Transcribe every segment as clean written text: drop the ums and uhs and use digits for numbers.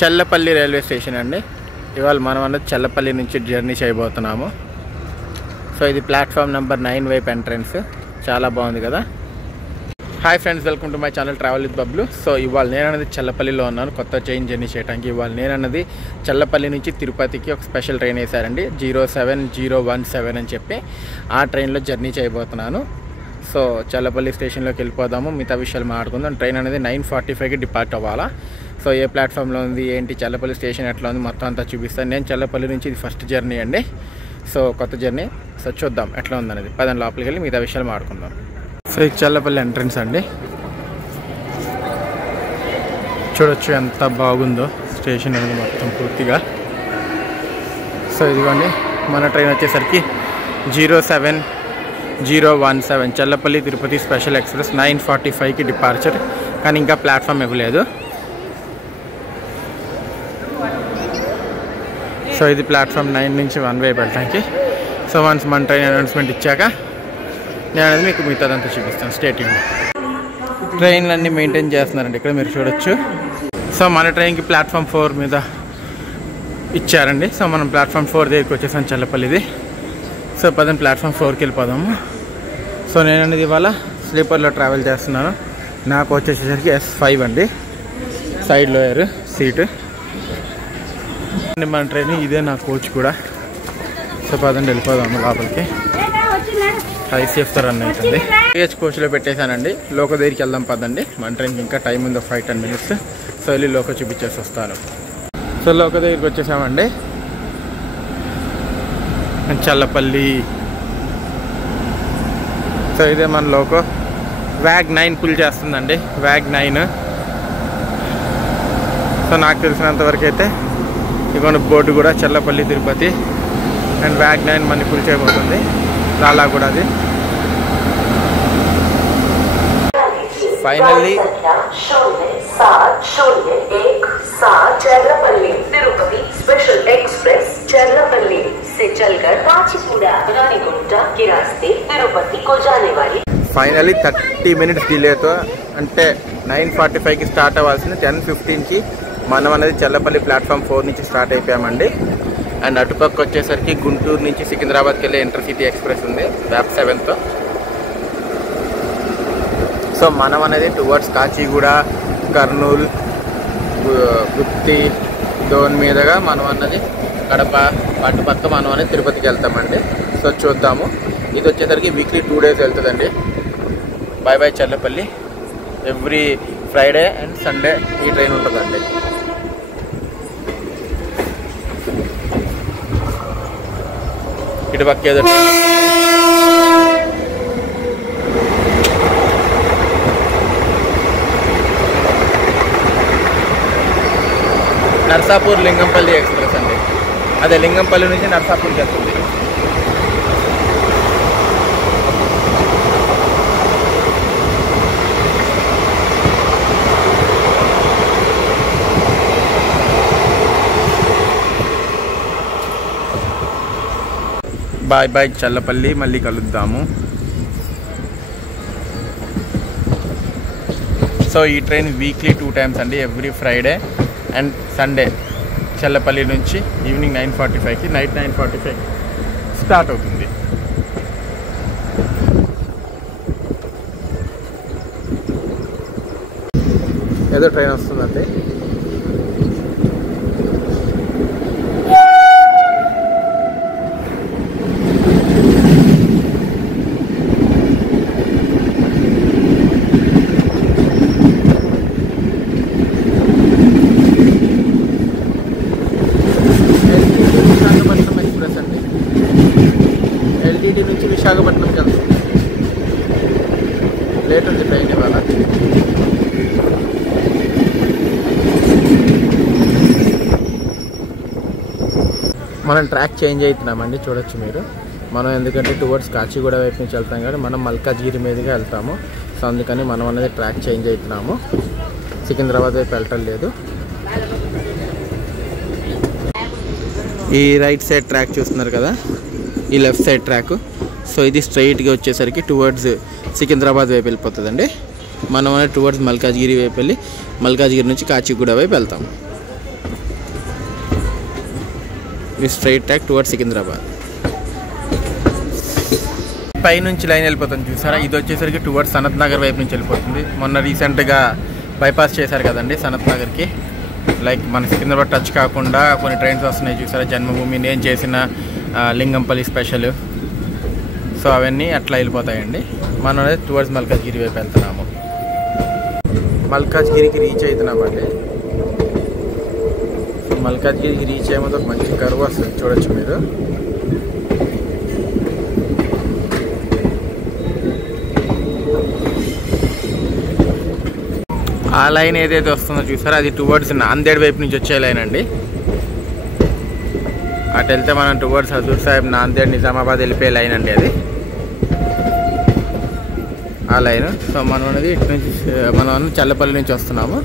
Challapalli railway station అండి. ఇవాళ మనం అన్నది చల్లపల్లి నుంచి జర్నీ చేయబోతున్నాము. సో ఇది ప్లాట్ఫామ్ నెంబర్ 9 వైపు ఎంట్రన్స్. చాలా బాగుంది కదా. Hi friends, welcome to my channel travel with Bablu. So ఇవాళ నేనన్నది చల్లపల్లిలో ఉన్నాను కొత్త ట్రైన్ జర్నీ చేయడానికి. ఇవాళ నేనన్నది చల్లపల్లి నుంచి తిరుపతికి ఒక స్పెషల్ ట్రైన్ వేశారండి, 07017 అని చెప్పి. ఆ ట్రైన్లో జర్నీ చేయబోతున్నాను. సో చల్లపల్లి స్టేషన్లోకి వెళ్ళిపోదాము, మిగతా విషయాలు మాట్లాడుకుందాం. ట్రైన్ అనేది 9:45కి డిపార్ట్ అవ్వాలా. సో ఏ ప్లాట్ఫామ్లో ఉంది ఏంటి, చల్లపల్లి స్టేషన్ ఎట్లా ఉంది మొత్తం అంతా చూపిస్తాను. నేను చల్లపల్లి నుంచి ఇది ఫస్ట్ జర్నీ అండి. సో కొత్త జర్నీ. సో చూద్దాం ఎట్లా ఉందనేది. పదండి లోపలికి వెళ్ళి మిగతా విషయాలు మాట్లాడుకుందాం. సో ఇది చల్లపల్లి ఎంట్రన్స్ అండి. చూడొచ్చు ఎంత బాగుందో స్టేషన్ అనేది మొత్తం పూర్తిగా. సో ఇదిగోండి మన ట్రైన్ వచ్చేసరికి 07017 చల్లపల్లి తిరుపతి స్పెషల్ ఎక్స్ప్రెస్ 9:45కి డిపార్చర్. కానీ ఇంకా ప్లాట్ఫామ్ ఇవ్వలేదు. సో ఇది ప్లాట్ఫామ్ 9 నుంచి 1 వైపు వెళ్ళడానికి. సో వన్స్ మన ట్రైన్ అనౌన్స్మెంట్ ఇచ్చాక నేను అనేది మీకు మిగతాదంతా చూపిస్తాను. స్టేట్ యూన్. ట్రైన్లు అన్నీ మెయింటైన్ చేస్తున్నారండి ఇక్కడ మీరు చూడొచ్చు. సో మన ట్రైన్కి ప్లాట్ఫామ్ 4 మీద ఇచ్చారండి. సో మనం ప్లాట్ఫామ్ 4 దగ్గరికి వచ్చేసాం చల్లపల్లిది. సో పదని ప్లాట్ఫామ్ 4కి వెళ్ళిపోదాము. సో నేను అనేది ఇవాళ స్లీపర్లో ట్రావెల్ చేస్తున్నాను. నాకు వచ్చేసరికి S5 అండి, సైడ్ లోయర్ సీటు. మన ట్రైన్ ఇదే నా కోచ్ కూడా. సో పదండి వెళ్ళిపోదాము లోపలికి. ఐసీఎఫ్తో రన్ అవుతుంది. PH కోచ్లో పెట్టేశానండి. లోకో దగ్గరికి వెళ్దాం పదండి. మన ట్రైన్కి ఇంకా టైం ఉంది, 5-10 మినిట్స్. సో వెళ్ళి లోకో చూపించేసి వస్తాను. సో లోకో దగ్గరికి వచ్చేసామండి. చల్లపల్లి. సో ఇదే మన లోకో. వ్యాగ్ 9 పుల్ చేస్తుందండి, వ్యాగ్ 9. సో నాకు తెలిసినంతవరకు అయితే ఇదిగోండి బోర్డు కూడా చల్లపల్లి తిరుపతి అండ్ వ్యాగ్ 9 మనీ పుల్ చేయబోతుంది. రాలా కూడా అది finally Challapalli Tirupati special express Challapalli से चलकर काचीगुड़ा रानीगुंटा के रास्ते तिरुपति को जाने वाली. ఫైనల్లీ 30 మినిట్స్ డిలేతో, అంటే 9:45కి స్టార్ట్ అవ్వాల్సింది 10:15కి మనం అనేది చల్లపల్లి ప్లాట్ఫామ్ 4 నుంచి స్టార్ట్ అయిపోయామండి. అండ్ అటుపక్క వచ్చేసరికి గుంటూరు నుంచి సికింద్రాబాద్కి వెళ్ళే ఇంటర్సిటీ ఎక్స్ప్రెస్ ఉంది వ్యాప్ 7తో. సో మనం అనేది టువర్డ్స్ కాచిగూడ, కర్నూలు, గుత్తి, దోన్ మీదుగా మనం అన్నది కడప, అటుపక్క మనం అనేది తిరుపతికి వెళ్తామండి. సో చూద్దాము. ఇది వచ్చేసరికి వీక్లీ 2 డేస్ వెళ్తుందండి. Bye bye Challapalli. Every Friday and Sunday ఈ ట్రైన్ ఉంటుందండి. ఇటుపక్క ఏదో నర్సాపూర్ లింగంపల్లి ఎక్స్ప్రెస్ అండి. అదే లింగంపల్లి నుంచి నర్సాపూర్కి వెళ్తుంది. బాయ్ బాయ్ చల్లపల్లి, మళ్ళీ కలుద్దాము. సో ఈ ట్రైన్ వీక్లీ 2 టైమ్స్ అండి, every Friday and Sunday. Challapalli నుంచి ఈవినింగ్ 9:45కి, నైట్ 9:45 స్టార్ట్ అవుతుంది. ఏదో ట్రైన్ వస్తుందండి. LTT నుంచి విశాఖపట్నంకి వెళ్తుంది. లేట్ ఉంది ట్రైన్ ఇవాళ. మనం ట్రాక్ చేంజ్ అవుతున్నామండి, చూడొచ్చు మీరు. మనం ఎందుకంటే టువర్డ్స్ కాచిగూడ వైపు నుంచి వెళ్తాం కానీ మనం మల్కాజ్గిరి మీదుగా వెళ్తాము. సో అందుకని మనం అనేది ట్రాక్ చేంజ్ అవుతున్నాము. సికింద్రాబాద్ వైపు వెళ్ళటం లేదు. ఈ రైట్ సైడ్ ట్రాక్ చూస్తున్నారు కదా, ఈ లెఫ్ట్ సైడ్ ట్రాక్. సో ఇది స్ట్రైట్గా వచ్చేసరికి టువర్డ్స్ సికింద్రాబాద్ వైపు వెళ్ళిపోతుందండి. మనం టువర్డ్స్ మల్కాజ్గిరి వైపు వెళ్ళి మల్కాజ్గిరి నుంచి కాచిగూడ వైపు వెళ్తాం. వి స్ట్రైట్ ట్రాక్ టువర్డ్స్ సికింద్రాబాద్. పైనుంచి లైన్ వెళ్ళిపోతుంది చూసారా, ఇది వచ్చేసరికి టువర్డ్స్ సనత్ నగర్ వైపు నుంచి వెళ్ళిపోతుంది. మొన్న రీసెంట్గా బైపాస్ చేశారు కదండి సనత్ నగర్కి. లైక్ మన సికింద్రాబాద్ టచ్ కాకుండా కొన్ని ట్రైన్స్ వస్తున్నాయి చూసారా, జన్మభూమి, నేను చేసిన లింగంపల్లి స్పెషల్. సో అవన్నీ అట్లా వెళ్ళిపోతాయండి. మనం అనేది టువర్డ్స్ మల్కాజ్గిరి వైపు వెళ్తున్నాము. మల్కాజ్గిరికి రీచ్ అవుతున్నామండి. సో మల్కాజ్గిరికి రీచ్ అయ్యే ముందు ఒక మంచి కర్వ్ వస్తుంది చూడొచ్చు మీరు. ఆ లైన్ ఏదైతే వస్తుందో చూసారో అది టువర్డ్స్ నాందేడ్ వైపు నుంచి వచ్చే లైన్ అండి. అటు వెళ్తే మనం టువర్డ్స్ హజూర్ సాహిబ్, నాందేడ్, నిజామాబాద్ వెళ్ళిపోయే లైన్ అండి అది, ఆ లైన్. సో మనం అనేది ఇటు నుంచి మనం చల్లపల్లి నుంచి వస్తున్నాము.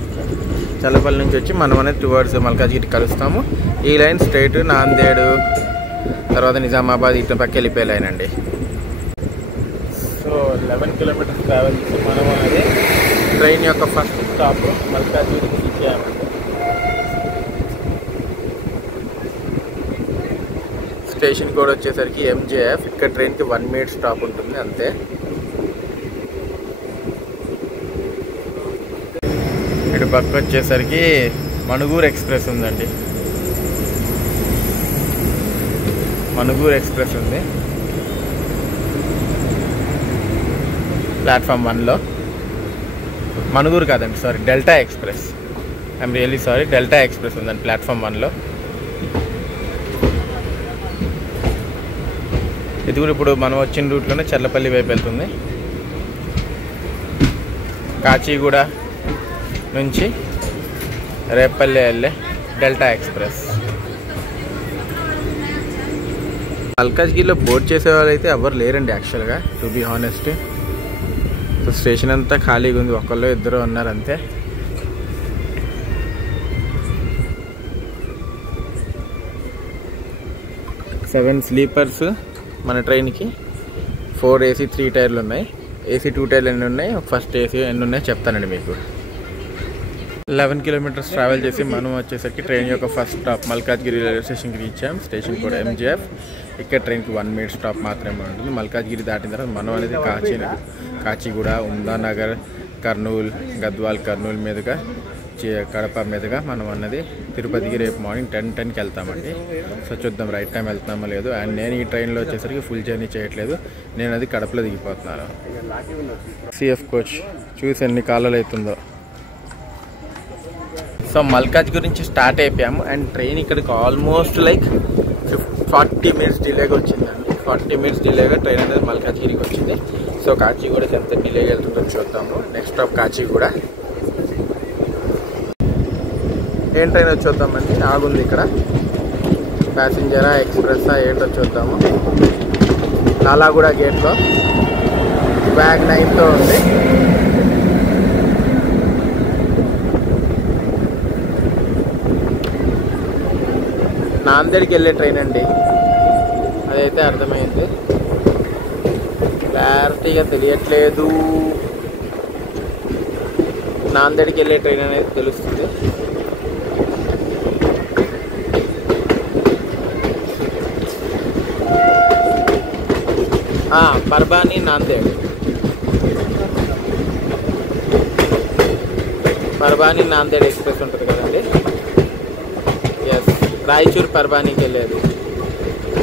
చల్లపల్లి నుంచి వచ్చి మనం అనేది టువర్డ్స్ మల్కాజ్గిరి కలుస్తాము. ఈ లైన్ స్ట్రైట్ నాందేడ్ తర్వాత నిజామాబాద్ ఇటు పక్క వెళ్ళిపోయే లైన్ అండి. సో 11 కిలోమీటర్స్ ట్రావెల్ చేసి మనం అనేది ట్రైన్ యొక్క ఫస్ట్ స్టాప్ మల్కాజ్గిరికి రీచ్ అయ్యామండి. స్టేషన్ కూడా వచ్చేసరికి ఎంజేఎఫ్. ఇక్కడ ట్రైన్కి 1 minute స్టాప్ ఉంటుంది అంతే. ఇటు పక్క వచ్చేసరికి మణుగూరు ఎక్స్ప్రెస్ ఉందండి. మణుగూరు ఎక్స్ప్రెస్ ఉంది ప్లాట్ఫామ్ 1లో. మణుగూరు కాదండి, sorry, delta express. I'm really sorry, delta express ఉందండి ప్లాట్ఫామ్ 1లో. ఇది కూడా ఇప్పుడు మనం వచ్చిన రూట్లోనే చర్లపల్లి వైపు వెళ్తుంది. కాచిగూడ నుంచి రేపల్లి వెళ్ళే డెల్టా ఎక్స్ప్రెస్. మల్కాజ్గిరిలో బోర్డ్ చేసే వాళ్ళు అయితే ఎవరు లేరండి యాక్చువల్గా, to be honest. So station అంతా ఖాళీగా ఉంది, ఒకళ్ళు ఇద్దరు ఉన్నారు అంతే. సెవెన్ స్లీపర్స్ మన ట్రైన్కి. 4 AC 3 టైర్లు ఉన్నాయి. AC 2 టైర్లు ఎన్ని ఉన్నాయి, ఫస్ట్ AC ఎన్ని ఉన్నాయి చెప్తానండి మీకు. 11 కిలోమీటర్స్ ట్రావెల్ చేసి మనం వచ్చేసరికి ట్రైన్ యొక్క ఫస్ట్ స్టాప్ మల్కాజ్గిరి రైల్వే స్టేషన్కి రీచ్ అయ్యాం. స్టేషన్ కూడా ఎంజీఎఫ్. ఇక్కడ ట్రైన్కి 1 minute స్టాప్ మాత్రమే ఉంటుంది. మల్కాజ్గిరి దాటిన తర్వాత మనం అనేది కాచిగూడ, ఉమ్దానగర్, కర్నూలు, గద్వాల్, కర్నూలు మీదుగా కడప మీదుగా మనం అన్నది తిరుపతికి రేపు మార్నింగ్ 10:10కి వెళ్తామండి. సో చూద్దాం రైట్ టైం వెళ్తున్నామో లేదు. అండ్ నేను ఈ ట్రైన్లో వచ్చేసరికి ఫుల్ జర్నీ చేయట్లేదు, నేను అది కడపలో దిగిపోతున్నాను. సిఎఫ్ కోచ్ చూసి ఎన్ని కాలాలు అవుతుందో. సో మల్కాజ్గిరి నుంచి స్టార్ట్ అయిపోయాము. అండ్ ట్రైన్ ఇక్కడికి ఆల్మోస్ట్ లైక్ 40 minutes డిలేగా వచ్చిందండి. 40 minutes డిలేగా ట్రైన్ అనేది మల్కాజ్గిరికి వచ్చింది. సో కాచిగూడ ఎంత డిలేగా వెళ్తుందో చూద్దాము. Next stop Kacheguda. ఏం ట్రైన్ వచ్చి చూద్దామండి, ఆగుంది ఇక్కడ. ప్యాసింజరా, ఎక్స్ప్రెస్సా ఏంటో చూద్దాము. లాలాగూడ గేట్లో బ్యాగ్ 9తో ఉంది. నాందేడ్కి వెళ్ళే ట్రైన్ అండి, అదైతే అర్థమైంది. క్లారిటీగా తెలియట్లేదు. నాందేడ్కి వెళ్ళే ట్రైన్ అనేది తెలుస్తుంది. పర్బానీ నాందేడ్, పర్బానీ నాందేడ్ ఎక్స్ప్రెస్ ఉంటుంది కదండి. ఎస్, రాయచూర్ పర్బానీకి వెళ్ళేది.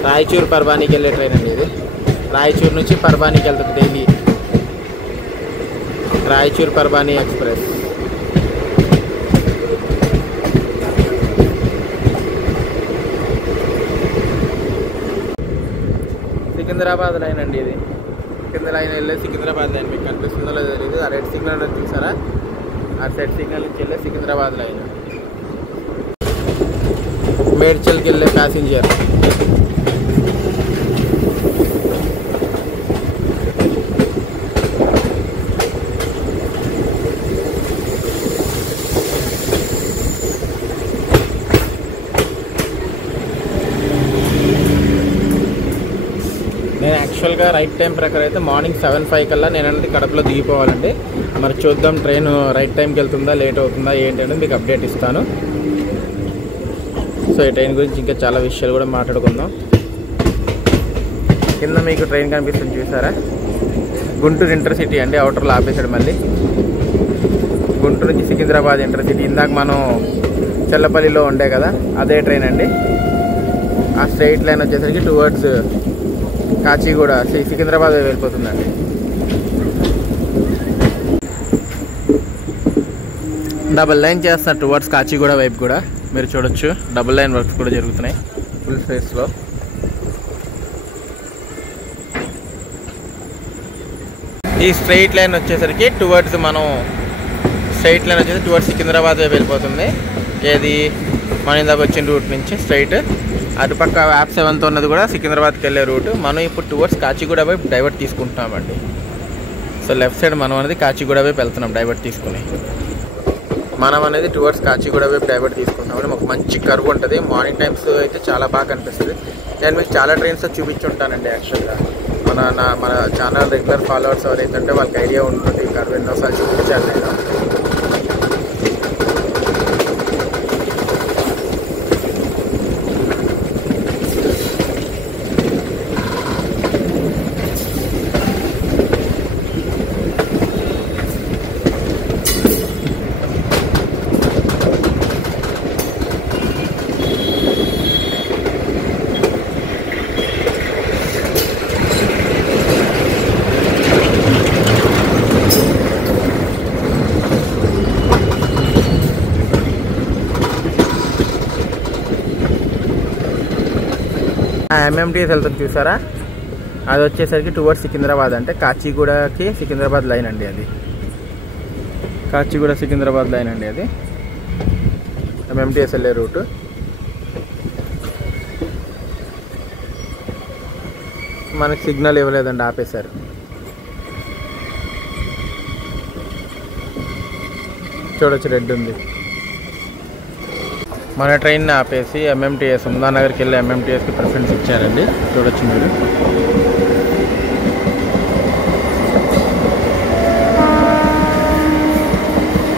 రాయచూర్ పర్బానీకి వెళ్ళే ట్రైన్ అండి ఇది. రాయచూర్ నుంచి పర్బానీకి వెళ్తుంది daily. Raichur Parbhani express. Secunderabad line అండి ఇది. కింద లైన్ వెళ్ళే సికింద్రాబాద్ లైన్ మీకు కనిపిస్తుందో లేదో తెలియదు. ఆ రెడ్ సిగ్నల్ చూసారా, ఆ రెడ్ సిగ్నల్ నుంచి వెళ్ళే సికింద్రాబాద్ లైన్. మేడ్చల్కి వెళ్ళే ప్యాసింజర్. నేను యాక్చువల్గా రైట్ టైం ప్రకారం అయితే మార్నింగ్ 7:05 కల్లా నేను అనేది కడపలో దిగిపోవాలండి. మరి చూద్దాం ట్రైన్ రైట్ టైంకి వెళ్తుందా లేట్ అవుతుందా ఏంటి అనేది మీకు అప్డేట్ ఇస్తాను. సో ఈ ట్రైన్ గురించి ఇంకా చాలా విషయాలు కూడా మాట్లాడుకుందాం. కింద మీకు ట్రైన్ కనిపిస్తుంది చూసారా, గుంటూరు ఇంటర్సిటీ అండి. అవుటర్లో ఆపేశాడు మళ్ళీ. గుంటూరు నుంచి సికింద్రాబాద్ ఇంటర్సిటీ. ఇందాక మనం చెల్లపల్లిలో ఉండే కదా, అదే ట్రైన్ అండి. ఆ స్ట్రైట్ లైన్ వచ్చేసరికి టువర్డ్స్ కాచిగూడ సికింద్రాబాద్ వెళ్ళిపోతుందండి. డబల్ లైన్ చేస్తున్నారు టువర్డ్స్ కాచిగూడ వైపు కూడా మీరు చూడొచ్చు. డబుల్ లైన్ వర్క్స్ కూడా జరుగుతున్నాయి ఫుల్ ఫేస్లో. ఈ స్ట్రైట్ లైన్ వచ్చేసరికి టువర్డ్స్ సికింద్రాబాద్ వైపు వెళ్ళిపోతుంది. ఏది మనం ఇందాక వచ్చిన రూట్ నుంచి స్ట్రైట్. అటుపక్క యాప్ 7తో ఉన్నది కూడా సికింద్రాబాద్కి వెళ్ళే రూట్. మనం ఇప్పుడు టువర్డ్స్ కాచిగూడ వైపు డైవర్ట్ తీసుకుంటున్నామండి. సో లెఫ్ట్ సైడ్ మనం అనేది కాచిగూడ వైపు వెళ్తున్నాం డైవర్ట్ తీసుకుని. మనం అనేది టువర్డ్స్ కాచిగూడ వైపు డైవర్ట్ తీసుకుంటున్నాం. మాకు మంచి కర్వ్ ఉంటుంది. మార్నింగ్ టైమ్స్ అయితే చాలా బాగా కనిపిస్తుంది. నేను మీకు చాలా ట్రైన్స్ చూపించుంటానండి. యాక్చువల్గా మన ఛానల్ రెగ్యులర్ ఫాలోవర్స్ ఎవరైతే వాళ్ళకి ఐడియా ఉంటుంది. కర్వ్ ఎన్నోసార్లు చూపించాను నేను. ఎంఎంటీఎస్ వెళ్తుంది చూసారా, అది వచ్చేసరికి టువర్డ్స్ సికింద్రాబాద్. అంటే కాచిగూడకి సికింద్రాబాద్ లైన్ అండి అది. కాచిగూడ సికింద్రాబాద్ లైన్ అండి అది ఎంఎంటీఎస్ వెళ్ళే రూటు. మనకి సిగ్నల్ ఇవ్వలేదండి, ఆపేశారు. చూడొచ్చు రెడ్ ఉంది. మన ట్రైన్ని ఆపేసి ఎంఎంటీఎస్ ఉందానగర్కి వెళ్ళి ఎంఎంటీఎస్కి ప్రిఫరెన్స్ ఇచ్చారండి. చూడొచ్చు మీరు.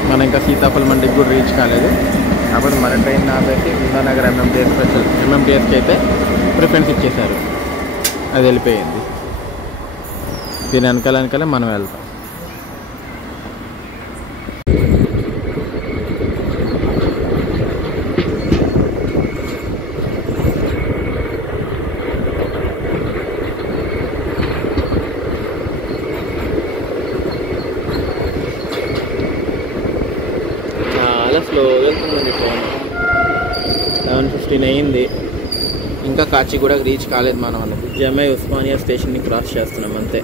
మనం ఇంకా సీతాఫల్ మండికి కూడా రీచ్ కాలేదు. అప్పుడు మన ట్రైన్ని ఆపేసి ఉందానగర్ ఎంఎంటీఎస్కి అయితే ప్రిఫరెన్స్ ఇచ్చేశారు. అది వెళ్ళిపోయింది. దీని వెనకాలే మనం వెళ్తాం. స్లో వెళ్తుందండి ట్రైన్. 11:15 అయింది. ఇంకా కాచిగూడకి రీచ్ కాలేదు మనం అన్నది. జమై ఉస్మానియా స్టేషన్ని క్రాస్ చేస్తున్నాం అంతే.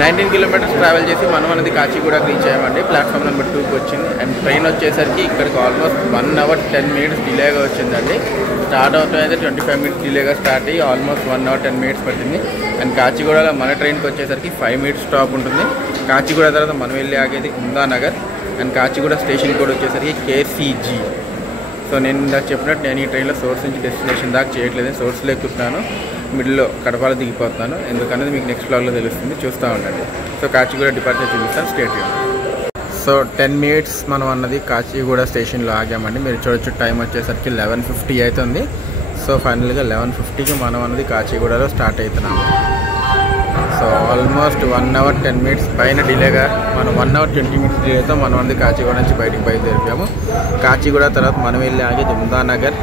నైన్టీన్ కిలోమీటర్స్ ట్రావెల్ చేసి మనం అనేది కాచిగూడకి రీచ్ అయ్యామండి. ప్లాట్ఫామ్ నెంబర్ 2కి వచ్చింది. అండ్ ట్రైన్ వచ్చేసరికి ఇక్కడికి ఆల్మోస్ట్ 1 hour 10 minutes డిలేగా వచ్చిందండి. స్టార్ట్ అవుతుంది అయితే 25 minutes డిలేగా స్టార్ట్ అయ్యి ఆల్మోస్ట్ 1 hour 10 minutes పట్టింది. అండ్ కాచిగూడలో మన ట్రైన్కి వచ్చేసరికి 5 minutes స్టాప్ ఉంటుంది. కాచిగూడ తర్వాత మనం వెళ్ళి ఆగేది ఉందానగర్. అండ్ కాచిగూడ స్టేషన్ కూడా వచ్చేసరికి కేసీజీ. సో నేను ఇందాక చెప్పినట్టు నేను ఈ ట్రైన్లో సోర్స్ నుంచి డెస్టినేషన్ దాకా చేయట్లేదు. సోర్స్లో ఎక్కుతున్నాను, మిడిల్లో కడపాలో దిగిపోతున్నాను. ఎందుకనేది మీకు నెక్స్ట్ వ్లాగ్లో తెలుస్తుంది, చూస్తూ ఉండండి. సో కాచిగూడ డిపార్చర్ చూపిస్తాను, స్టేట్. సో 10 minutes మనం అన్నది కాచిగూడ స్టేషన్లో ఆగామండి. మీరు చూడొచ్చు టైం వచ్చేసరికి 11:50 అవుతుంది. సో ఫైనల్గా 11:50కి మనం అన్నది కాచిగూడలో స్టార్ట్ అవుతున్నాము. సో ఆల్మోస్ట్ 1 hour 10 minutes పైన డిలేగా మనం 1 hour 20 minutes డిలేతో మనం అంది కాచిగూడ నుంచి బయటికి బయలుదేరిపాము. కాచిగూడ తర్వాత మనం వెళ్ళి ఆగేది ఉమ్దానగర్.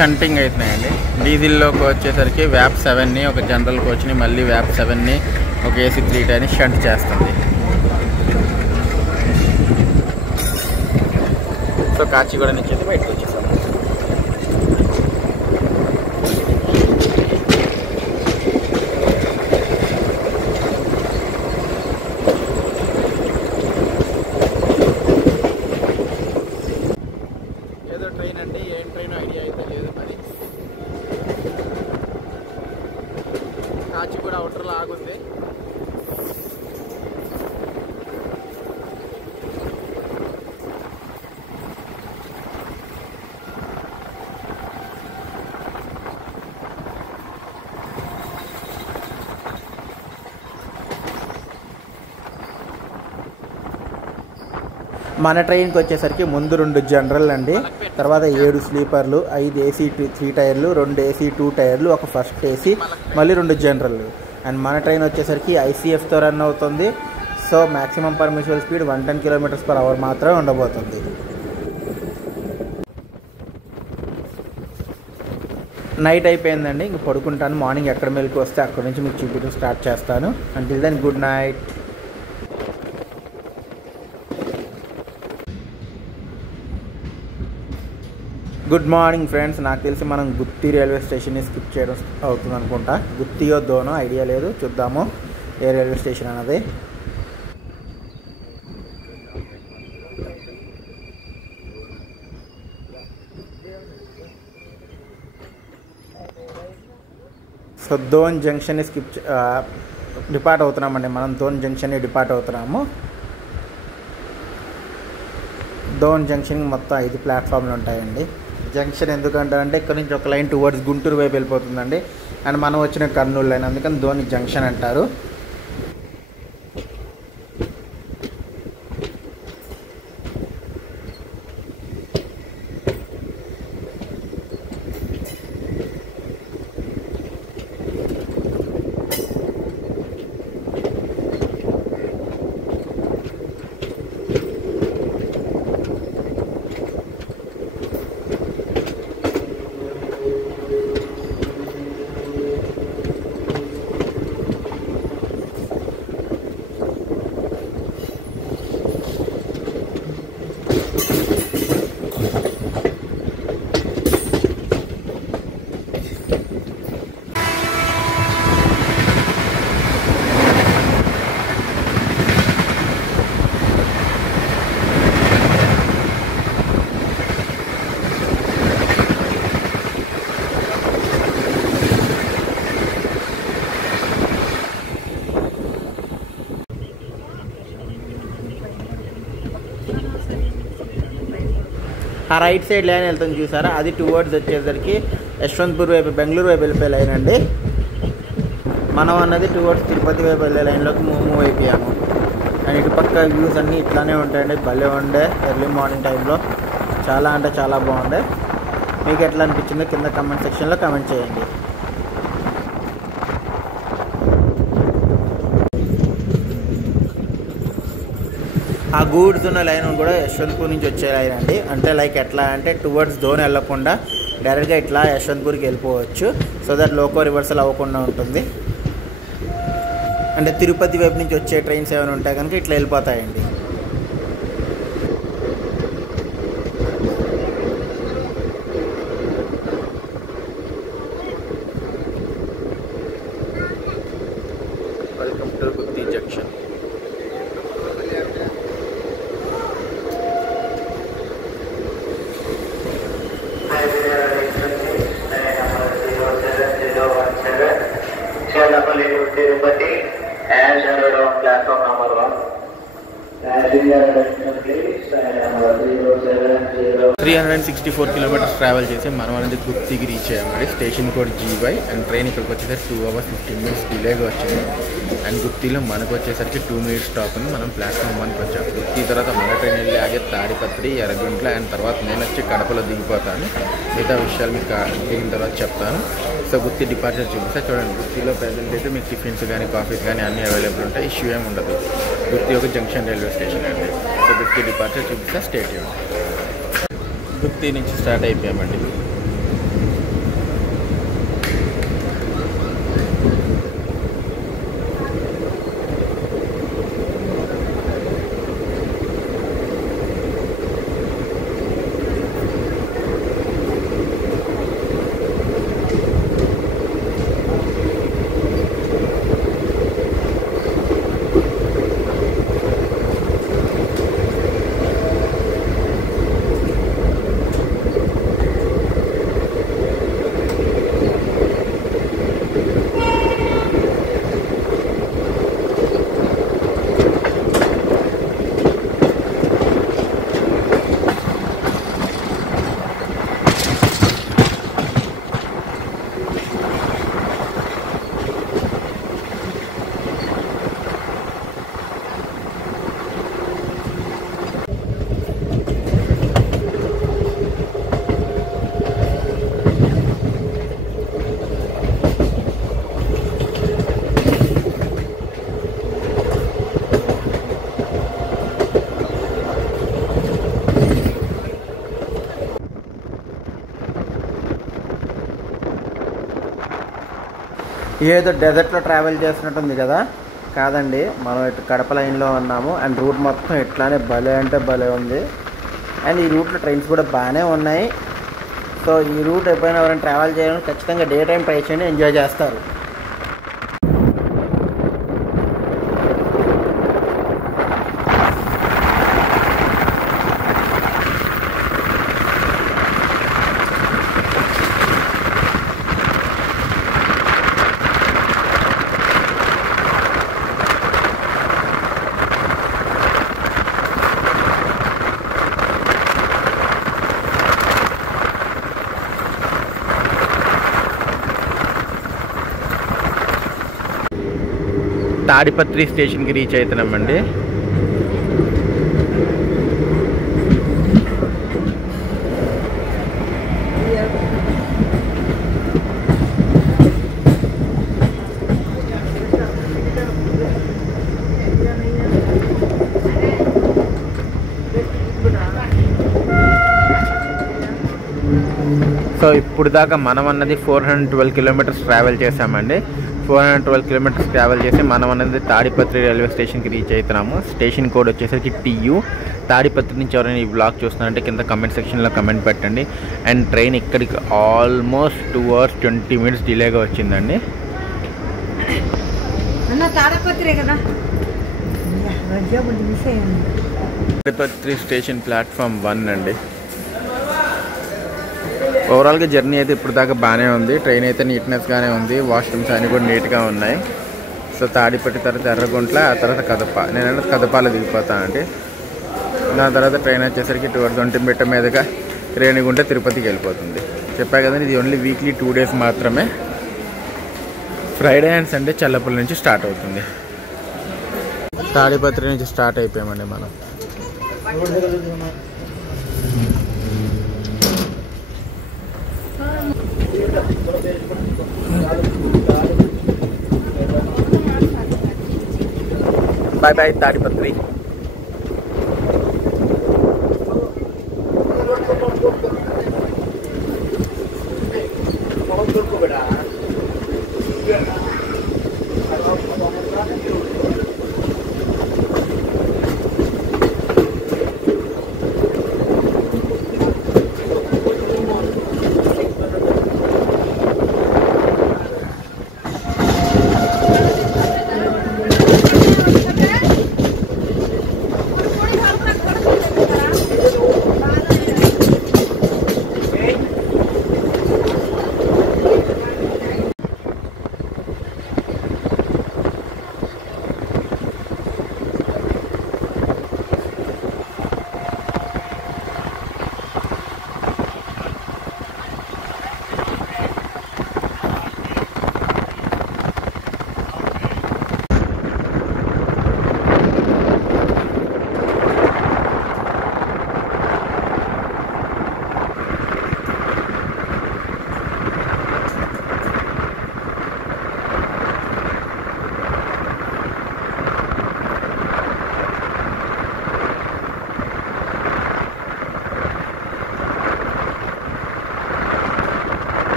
షంటింగ్ అవుతున్నాయండి. డీజిల్లోకి వచ్చేసరికి వ్యాప్ 7ని, ఒక జనరల్ కోచ్ని, మళ్ళీ వ్యాప్ 7ని, ఒక AC 3 టైర్ని షంట్ చేస్తుంది. సో కాచిగూడ నుంచి అయితే బయటకు వచ్చేసాం. ఏదో ట్రైన్ అండి, ఏం ట్రైన్ ఐడియా అయితే లేదు. మరి కాచిగూడ అవుటర్లో ఆగుంది. మన ట్రైన్కి వచ్చేసరికి ముందు 2 జనరల్ అండి, తర్వాత 7 స్లీపర్లు, 5 AC 3 టైర్లు, 2 AC 2 టైర్లు, ఒక ఫస్ట్ AC, మళ్ళీ 2 జనరల్. అండ్ మన ట్రైన్ వచ్చేసరికి ICFతో రన్ అవుతుంది. సో మ్యాక్సిమం పర్మిషనల్ స్పీడ్ 110 km/h మాత్రమే ఉండబోతుంది. నైట్ అయిపోయిందండి, ఇంక పడుకుంటాను. మార్నింగ్ ఎక్కడ మెలకు వస్తే అక్కడ నుంచి మీకు చూపించడం స్టార్ట్ చేస్తాను. Until then good night. Good morning friends. నాకు తెలిసి మనం గుత్తి రైల్వే స్టేషన్ని స్కిప్ చేయడం అవుతుంది అనుకుంటా. గుత్తియో దోనో ఐడియా లేదు, చూద్దాము ఏ రైల్వే స్టేషన్ అన్నది. సో దోన్ జంక్షన్ని డిపార్ట్ అవుతున్నామండి. మనం దోన్ జంక్షన్ని డిపార్ట్ అవుతున్నాము. దోన్ జంక్షన్కి మొత్తం 5 ప్లాట్ఫామ్లు ఉంటాయండి. జంక్షన్ ఎందుకంటే ఇక్కడ నుంచి ఒక లైన్ టువర్డ్స్ గుంటూరు వైపు వెళ్ళిపోతుందండి. అండ్ మనం వచ్చిన కర్నూలు లైన్, అందుకని ధోని జంక్షన్ అంటారు. ఆ రైట్ సైడ్ లైన్ వెళ్తుంది చూసారా, అది టువర్డ్స్ వచ్చేసరికి యశ్వంతపూర్ వైపు, బెంగళూరు వైపు వెళ్ళిపోయే లైన్ అండి. మనం అన్నది టువర్డ్స్ తిరుపతి వైపు వెళ్ళే లైన్లోకి మూవ్ అయిపోయాము. అండ్ ఇటుపక్క వ్యూస్ అన్నీ ఇట్లానే ఉంటాయండి. భలే ఉండే ఎర్లీ మార్నింగ్ టైంలో, చాలా అంటే చాలా బాగుండే. మీకు ఎట్లా అనిపించిందో కింద కమెంట్ సెక్షన్లో కమెంట్ చేయండి. ఆ గూడ్స్ ఉన్న లైన్ కూడా యశ్వంతపూర్ నుంచి వచ్చే లైన్ అండి. అంటే లైక్ ఎట్లా అంటే టువర్డ్స్ ధోని వెళ్ళకుండా డైరెక్ట్గా ఇట్లా యశ్వంతపూర్కి వెళ్ళిపోవచ్చు. సో దట్ లోకో రివర్సల్ అవ్వకుండా ఉంటుంది. అంటే తిరుపతి వైపు నుంచి వచ్చే ట్రైన్స్ ఏమైనా ఉంటాయి కనుక ఇట్లా వెళ్ళిపోతాయండి. Welcome to Gooty junction. Chennapalli to Tirupati and Chandragam platform number 1. 364 kilometres travel చేసి మనం అనేది గుత్తికి రీచ్ అయ్యామండి. Station code GY and train ఇక్కడికి వచ్చేసరికి 2 hours 15 minutes డిలేగా వచ్చింది. అండ్ గుత్తిలో మనకు వచ్చేసరికి 2 minutes స్టాప్ ఉంది. మనం ప్లాట్ఫామ్ 1కి వచ్చాం. గుత్తి తర్వాత మన ట్రైన్ వెళ్ళి ఆగే తాడిపత్రి, ఎర్రగుంట్ల అండ్ తర్వాత నేను వచ్చి కడపలో దిగిపోతాను. మిగతా విషయాలు మీకు దిగిన తర్వాత చెప్తాను. సో గుత్తి డిపార్చర్ చూపిస్తే చూడండి. గుత్తిలో ప్రజెంట్ అయితే మీకు టిఫిన్స్ కానీ కాఫీస్ కానీ అన్నీ అవైలబుల్ ఉంటాయి. ఇష్యూ ఏమి ఉండదు. గుత్తి ఒక జంక్షన్ రైల్వే స్టేషన్ అండి. సో గుత్తి డిపార్చర్ చూపిస్తే స్టేట్ గుత్తి నుంచి స్టార్ట్ అయిపోయామండి. ఏదో డెజర్ట్లో ట్రావెల్ చేస్తున్నట్టుంది కదా, కాదండి. మనం ఇటు కడప లైన్లో ఉన్నాము. అండ్ రూట్ మొత్తం ఇట్లానే భలే అంటే భలే ఉంది. అండ్ ఈ రూట్లో ట్రైన్స్ కూడా బాగానే ఉన్నాయి. సో ఈ రూట్ ఎప్పుడైనా ఎవరైనా ట్రావెల్ చేయాలని ఖచ్చితంగా డే టైం ట్రై చేయండి, ఎంజాయ్ చేస్తారు. తాడిపత్రి స్టేషన్కి రీచ్ అవుతున్నామండి. సో ఇప్పుడు దాకా మనం అన్నది 412 కిలోమీటర్స్ ట్రావెల్ చేసామండి. 412 కిలోమీటర్స్ ట్రావెల్ చేసి మనం అనేది తాడిపత్రి రైల్వే స్టేషన్కి రీచ్ అవుతున్నాము. స్టేషన్ కోడ్ వచ్చేసరికి TU. తాడిపత్రి నుంచి ఎవరైనా ఈ బ్లాగ్ చూస్తున్నారంటే కింద కమెంట్ సెక్షన్లో కమెంట్ పెట్టండి. అండ్ ట్రైన్ ఇక్కడికి ఆల్మోస్ట్ 2 hours 20 minutes డిలేగా వచ్చిందండి. తాడిపత్రి స్టేషన్ ప్లాట్ఫామ్ 1 అండి. ఓవరాల్గా జర్నీ అయితే ఇప్పుడు దాకా బాగానే ఉంది. ట్రైన్ అయితే నీట్నెస్గానే ఉంది. వాష్రూమ్స్ అన్నీ కూడా నీట్గా ఉన్నాయి. సో తాడిపత్రి తర్వాత ఎర్రగుంట్ల, ఆ తర్వాత కదప. నేను కదపాలో దిగిపోతానండి. దాని తర్వాత ట్రైన్ వచ్చేసరికి 220 మీటర్ మీదుగా రేణిగుంట తిరుపతికి వెళ్ళిపోతుంది. చెప్పా కదండి, ఇది ఓన్లీ వీక్లీ 2 days మాత్రమే. ఫ్రైడే అండ్ సండే చల్లపల్లి నుంచి స్టార్ట్ అవుతుంది. తాడిపత్రి నుంచి స్టార్ట్ అయిపోయామండి మనం. Bye bye Tadipatri.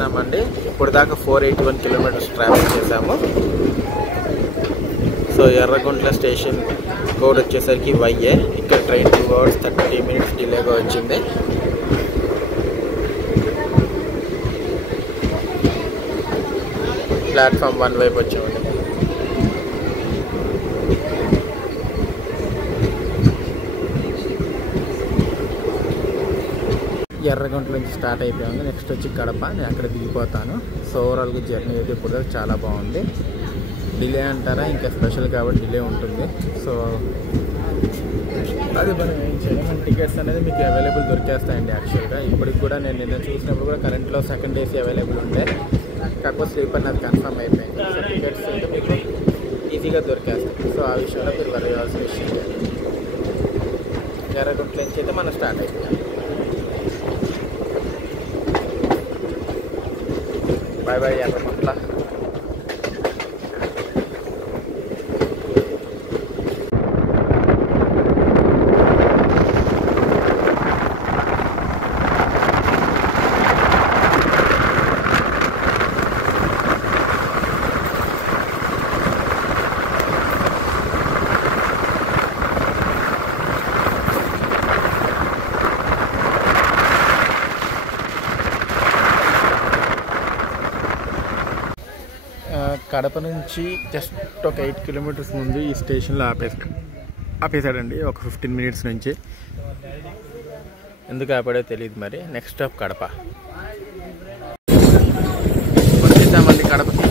వెళ్తున్నామండి. ఇప్పుడు దాకా 481 కిలోమీటర్స్ ట్రావెల్ చేసాము. సో ఎర్రగుంట్ల స్టేషన్ కోడ్ వచ్చేసరికి వైఏ. ఇక్కడ ట్రైన్ 2 hours 30 minutes డిలేగా వచ్చింది. ప్లాట్ఫామ్ 1 వైపు వచ్చామండి. ఎర్రగుంట్ల నుంచి స్టార్ట్ అయిపోయాము. నెక్స్ట్ వచ్చి కడప. నేను అక్కడ దిగిపోతాను. సో ఓవరాల్గా జర్నీ అయితే ఇప్పుడు చాలా బాగుంది. డిలే అంటారా, ఇంకా స్పెషల్ కాబట్టి డిలే ఉంటుంది. సో అది మనం ఏం చేయాలి, మన టికెట్స్ అనేది మీకు అవైలబుల్ దొరికేస్తాయండి. యాక్చువల్గా ఇప్పటికి కూడా నేను నిన్న చూసినప్పుడు కూడా కరెంట్లో సెకండ్ ఏసీ అవైలబుల్ ఉంటే, కాకపోతే స్లీపర్ నాకు కన్ఫర్మ్ అయిపోయింది. సో టికెట్స్ అయితే మీకు ఈజీగా దొరికేస్తాయి. సో ఆ విషయంలో మీరు వెళ్ళవలసిన విషయం లేదు. ఎర్రగుంట్ల నుంచి అయితే మనం స్టార్ట్ అయిపోయాం. Bye bye Yerraguntla. కడప నుంచి జస్ట్ ఒక 8 కిలోమీటర్స్ ముందు ఈ స్టేషన్లో ఆపేసాడండి. ఒక 15 minutes నుంచి. ఎందుకు ఆపాడో తెలియదు మరి. Next stop Kadapa. వచ్చేసామండి కడపకి.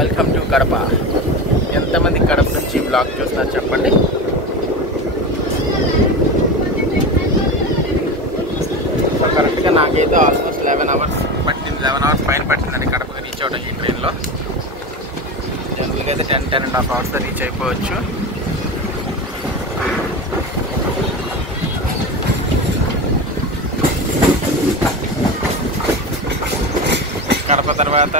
Welcome to Kadapa. ఎంతమంది కడప నుంచి బ్లాగ్ చూస్తున్నారు చెప్పండి. సో కరెక్ట్గా నాకైతే ఆల్మోస్ట్ 11 hours పట్టింది. 11 hours పైన పట్టిందండి కడపకి రీచ్ అవడం ఈ ట్రైన్లో. జనరల్గా అయితే 10-10.5 hours రీచ్ అయిపోవచ్చు. కడప తర్వాత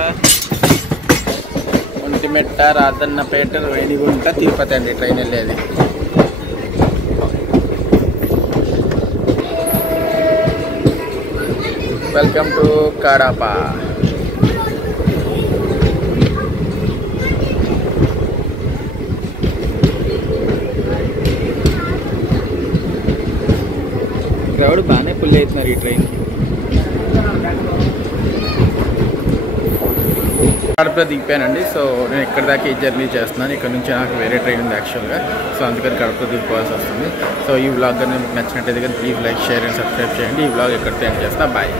ఒంటిమిట్ట, రాజన్నపేట, రేణిగుంట, తిరుపతి అండి ట్రైన్ వెళ్ళేది. Welcome to Kadapa. క్రౌడ్ బాగానే ఫుల్ అవుతున్నారు ఈ ట్రైన్. కడపలో దిగిపోయానండి. సో నేను ఇక్కడ దాకా ఈ జర్నీ చేస్తున్నాను. ఇక్కడ నుంచి నాకు వేరే ట్రైన్ ఉంది యాక్చువల్గా. సో అందుకని కడపలో దిగిపోవాల్సి వస్తుంది. సో ఈ వ్లాగ్ కానీ మీకు నచ్చినట్టయితే please like, share and subscribe చేయండి. ఈ వ్లాగ్ ఎక్కడితో ఎండ్ చేస్తా. బాయ్.